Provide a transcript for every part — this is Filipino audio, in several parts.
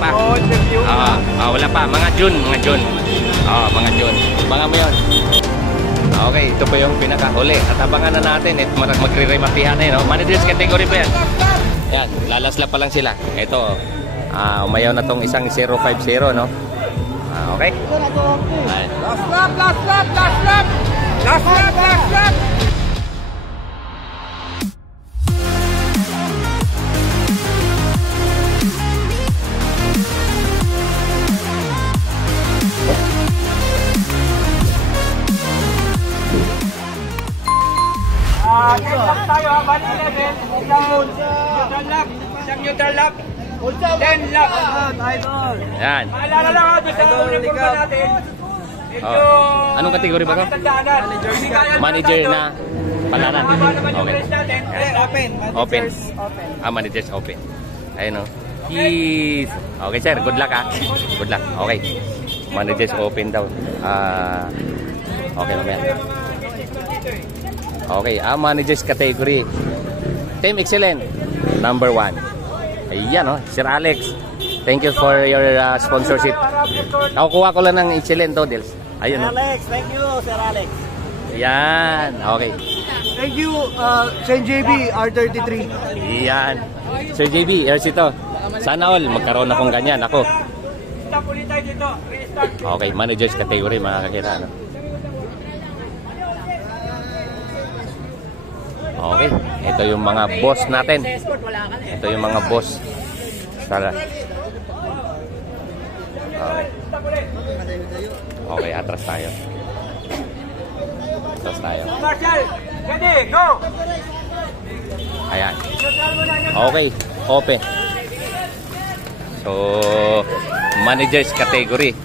pa. Oo, interview. Wala pa. Mga June. Mga June. Mga mo yun. Okay, ito po yung pinakahuli. At abangan na natin. Magre-rematihan na yun. Managers category po yan. Yan, lalasla pa lang sila. Ito, umayaw na tong isang 050, no? Okay? Last lap, last lap, last lap! Last lap, last lap! Next tayo ha, bali 11. Isang neutral lap. 10 lap. Yan. Maalala lang ha, doon sa unang kurba natin. Anong kategory ba ko? Manager na palanan. Okay. Open. Managers open. Ayun o. Yes. Okay sir, good luck ha. Good luck. Okay. Managers open daw. Okay mamaya. Okay, managers category. Team Excellent, number 1. Ayan o, Sir Alex. Thank you for your sponsorship. Nakukuha ko lang ng Excellent to, Dels. Ayun o. Alex, thank you, Sir Alex. Ayan, okay. Thank you, Sir JB, R33. Ayan. Sir JB, here's ito. Sana all, magkaroon akong ganyan. Ako. Okay, managers category, mga kakita. No? Okay, ito yung mga boss natin. Ito yung mga boss. Sala. Okay. Okay, atras tayo. Atras tayo. Marshall, ready, go! Ayan. Okay, open. So, managers category.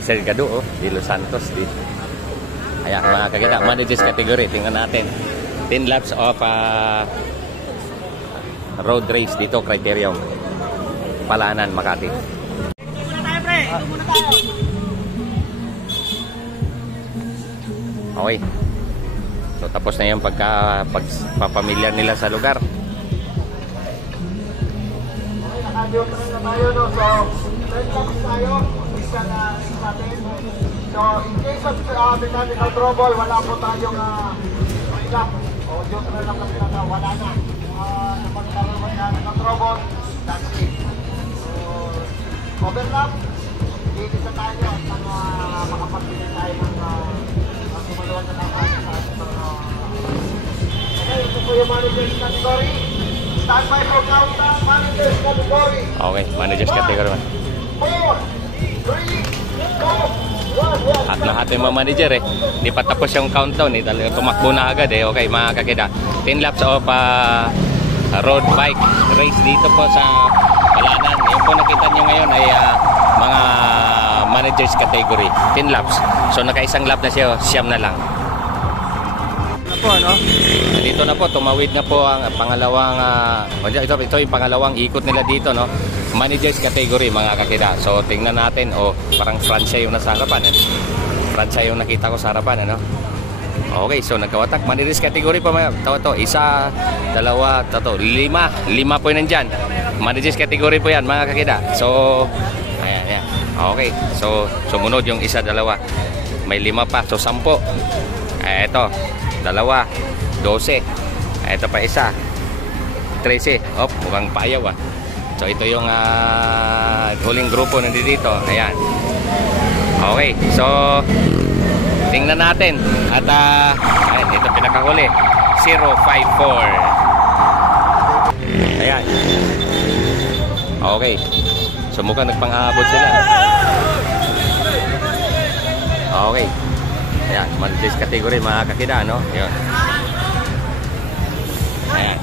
Sir Gado, oh, Di Los Santos, di. Ayan, mga kakita, managers category. Tingnan natin. 10 laps of road race dito, Criterium. Palanan, Makati. Okay. So, tapos na yung pagpapamilyar nila sa lugar. So, in case of mechanical trouble, wala po tayong ilang o neutral lang kasi wala na. Kapag tayo mechanical trouble, that's it. So, overlap, hindi sa tayo at makapagbili tayo ng sumaluan na tayo sa ating mga... Okay, ito po yung managers category. Stand by for countdown, managers category. Okay, managers category. 4, 3, 2, at lahat ng mga manager hindi pa tapos yung countdown tumakbo na agad Okay, mga kakita, 10 laps of road bike race dito po sa Palanan. Yung po nakita nyo ngayon ay mga managers category, 10 laps. So naka-isang lap na siya, siyam na lang. Dito na po, tumawid na po ang pangalawang ito yung pangalawang ikot nila dito, no? Managers category, mga kakita. So tingnan natin, parang Francia yung nasa harapan. Francia yung nakita ko sa harapan, ano? Okay, so nagkawatak. Managers category pa mga to. Isa, dalawa, tatlo, lima po yun nandyan. Managers category po yan, mga kakita. So ayan. Okay, so sumunod yung isa, dalawa. May 5 pa, so 10. Eto, 2, 12. Ito pa isa, 13. Mukhang paayaw So ito yung huling grupo nandito. Ayan. Okay, so tingnan natin. At ayan, ito pinakahuli, 054. Ayan. Okay, so mukhang nagpang-aabot sila. Okay. Ayan, managers category, mga kakita, no? Ayan. Ayan.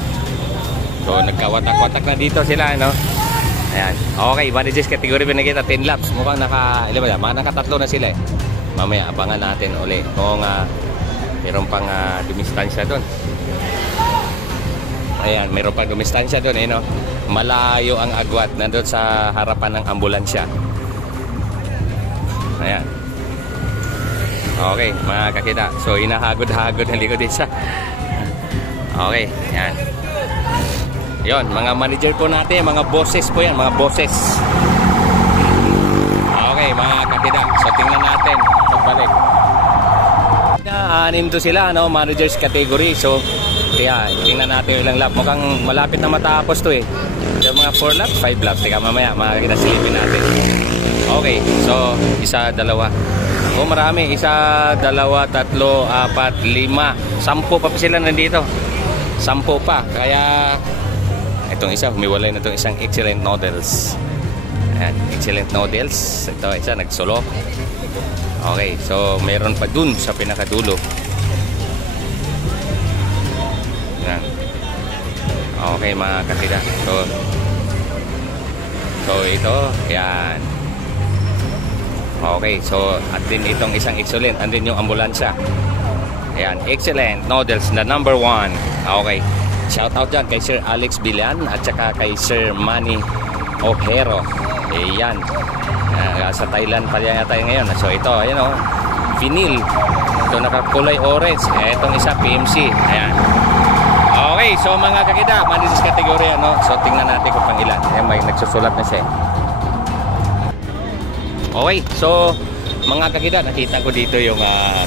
So, nagkawatak-watak na dito sila, no? Ayan. Okay, managers category pinakita, 10 laps. Mukhang naka-tatlo na sila, Mamaya, abangan natin uli kung mayroon pang dumistansya doon. Ayan, mayroon pang dumistansya doon, no? Malayo ang agwat, nandun sa harapan ng ambulansya. Ayan. Okay, mga kakita. So, hinahagod-hagod ang likod isa. Okay, yan. Yon, mga manager po natin, mga bosses po yan, mga bosses. Okay, mga kakida. So, tingnan natin. Pagbalik. Anim to sila, no? Managers category. So, kaya, tingnan natin yung ilang lap. Mukhang malapit na matapos to eh. Yung mga 4 laps, 5 laps. Teka, mamaya, makakita silipin natin. Okay, so, isa, dalawa. Oh, marami. Isa, dalawa, tatlo, apat, 5. 10 pa sila nandito. 10 pa. Kaya, itong isa, humiwalay na itong isang Excellent Noodles. Ayan, Excellent Noodles. Ito, isa, nagsolo. Okay, so meron pa dun sa pinakadulo. Yan. Okay, mga kakida. So ito, yan. Okay, so at din itong isang Excellent. Andin yung ambulansya. Ayan, Excellent Noodles na number 1. Okay, shout out dyan kay Sir Alex Bilan at saka kay Sir Manny Ojero. Ayan. Sa Thailand pa yan tayo ngayon. So ito, ayan o, vinyl. Ito nakakulay orange. Itong isa PMC. Ayan. Okay, so mga kakita, managers category, ano? So tingnan natin kung pang ilan. Ayan, may nagsusulat na siya. Okay, so mga kakita, nakita ko dito yung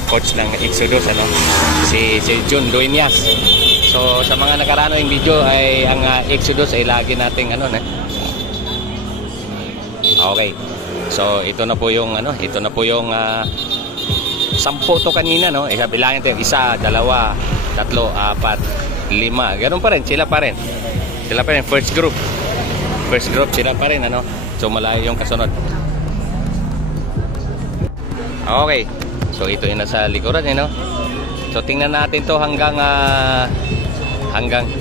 coach ng Exodus, ano? Si Jun Dueñas. So sa mga nakaraan ng video ay ang Exodus ay lagi nating ano na. Okay. So ito na po yung 10 to kanina, no? Bilangin natin 1, 2, 3, 4, 5. Ganun pa rin, sila pa rin. First group sila pa rin, ano? So malayo yung kasunod. Okay. So ito yung nasa likuran, no? So tingnan natin to hanggang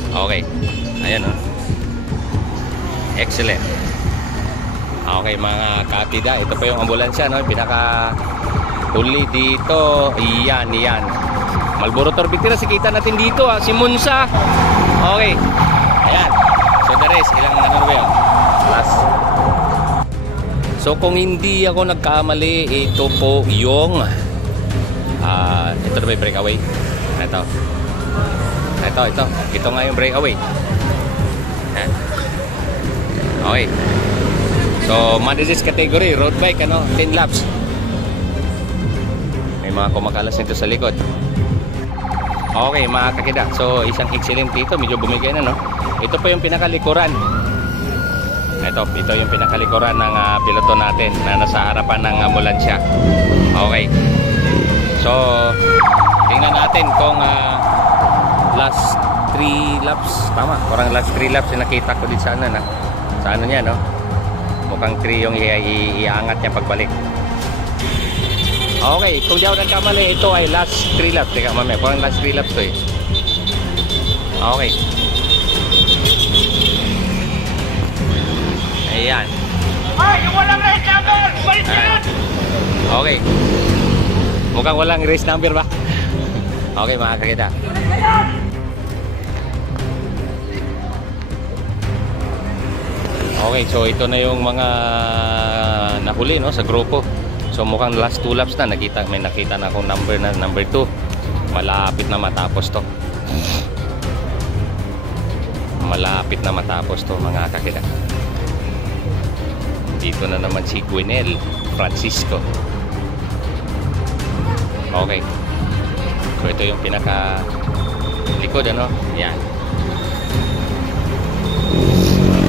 okay. Ayan, no? Excellent. Okay, mga kapida, ito pa yung ambulansya, no? Pinaka huli dito. Iyan. Marlboro Torbictera, sikita natin dito, si Munsa. Okay. Ayan. So the rest, ilang ano ba yun? Last. So kung hindi ako nagkamali, ito po yung ito na ba yung breakaway? Ito nga yung breakaway. Ayan. Okay. So, managers category, road bike, 10 laps. May mga kumakalas nito sa likod. Okay, mga kakida. So, isang Excellent dito, medyo bumigay na, no? Ito po yung pinakalikuran. Ito yung pinakalikuran ng piloto natin na nasa harapan ng ambulansya. Okay. So, tingnan natin kung last 3 laps. Tama, parang last 3 laps yung nakita ko dito sa ano, sa ano niya, no? Mukhang 3 yung iangat niya pagbalik. Okay, kung di ako nagkamali, ito ay last 3 laps. Teka, mamaya, parang last 3 laps to eh. Okay. Ayan. Ay, yung walang race number! Balik yan! Okay. Mukhang walang race number ba? Okay, mga kakita. Okay, so ito na yung mga nahuli, no, sa grupo. So mukhang last 2 laps na may nakita na akong number 2. Malapit na matapos to. Mga kakila. Dito na naman si Gwynel Francisco. Okay. So ito yung pinaka likod, ano? Yan.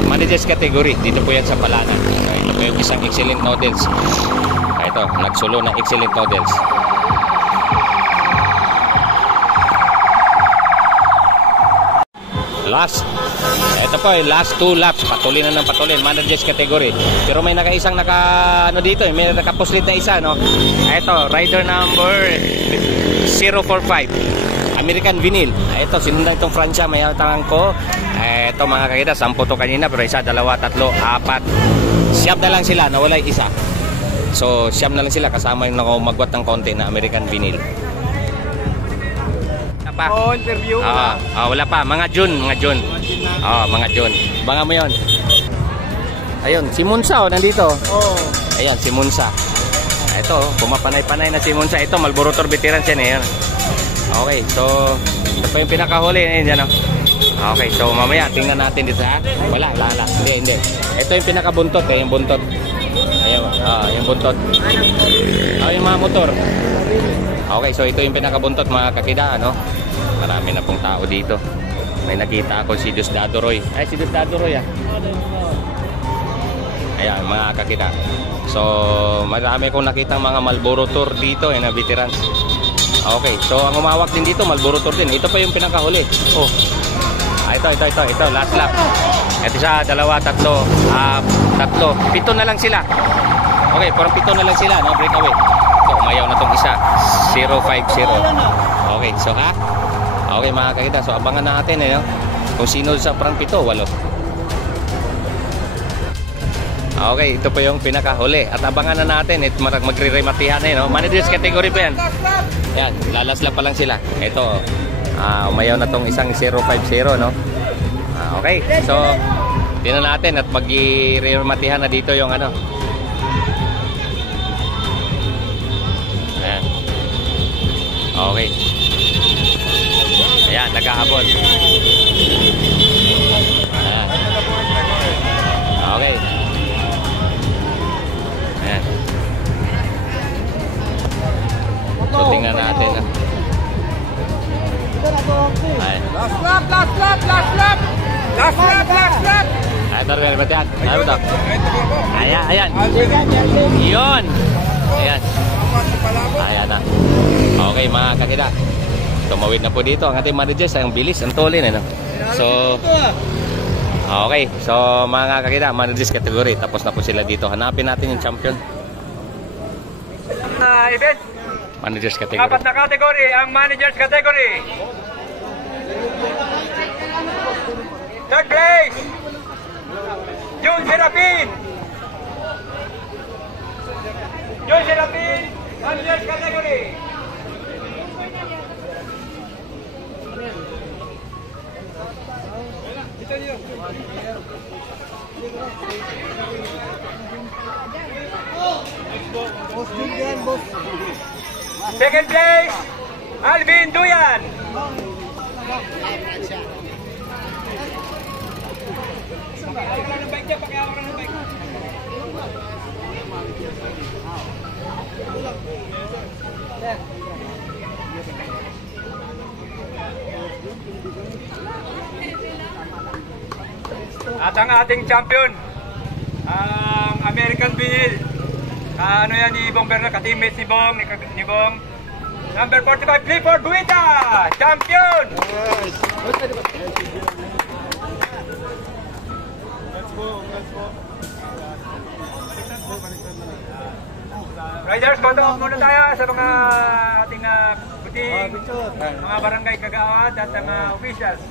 Managers category, dito po yan sa Palanan. Ito po yung isang Excellent Noodles. Ito, nagsulo ng Excellent Noodles. Last. Ito po yung last 2 laps. Patuloy na ng patuloy. Managers category. Pero may nakaisang dito, may nakapuslit na isa, no? Ito, rider number 045. American Vinyl. Ito, sinundan itong Francia. May tangang ko. Ito mga kakita, 10 to kanina, pero 1, 2, 3, 4. Siyam na lang sila, nawala yung isa. So, siyam na lang sila kasama yung magwat ng konti na American Vinyl. Pa. Interview. Wala pa, mga June. Mga June. Banga mo 'yon. Ayun, si Munsa nandito. Ayan, si Munsa. Ito, pumapanay-panay na si Munsa. Ito, Marlboro Torbictera siya na 'yan. Okay, so ito pa yung pinakahuli. Ayan, Okay, so mamaya tingnan natin dito ha. Wala. Hindi. Ito yung pinakabuntot yung buntot. Ayun, yung buntot. Yung mga motor. Okay, so ito yung pinakabuntot mga kakida, ano? Marami na pong tao dito. May nakita ako si Diosdado Roy. Ay, si Diosdado Roy Ayan, mga kakida. So, marami kong nakitang mga Marlboro Tour dito, na veterans. Okay, so ang umawak din dito, Marlboro Tour din. Ito pa yung pinakahuli. Oh. Ito, last lap. Ito siya, 2, 3, 3. 7 na lang sila. Okay, parang 7 na lang sila, no? Breakaway. So, umayaw na tong isa. 050. Okay, so okay mga kakita. So, abangan natin, no? Kung sino sa parang 7, 8. Okay, ito pa yung pinakahuli. At abangan na natin, magre-rematihan na no? Managers category pa yan. Yan, lalasla pa lang sila. Ito, umayaw na tong isang 050, no? Okay, so tingnan natin at mag-rematihan na dito yung ano. Ayan. Okay. Ayan, nagkahabol. Ayan. Okay. Ayan. So tingnan natin na. Ayan. Last lap! Ay, ito rin, ba't yan? Ano ito? Ayan. Yun. Ayan na. Okay, mga kakida. Tumawid na po dito. Ang ating managers, ang bilis, ang tolin. Ano? So, okay. So, mga kakida, managers category. Tapos na po sila dito. Hanapin natin yung champion. Event. Managers category. Apat na category, ang managers category. Third place, Jun Serapin, managers category. Second place, Alvin Duyan. At ang ating champion, ang American Vinyl. Ano yan ni Bong Bernal, ka-teammates ni Bong, ni Bong. Number 45, Clifford Buita, champion! Riders, photo muna tayo sa mga ating buting, mga barangay kagawad at mga officials.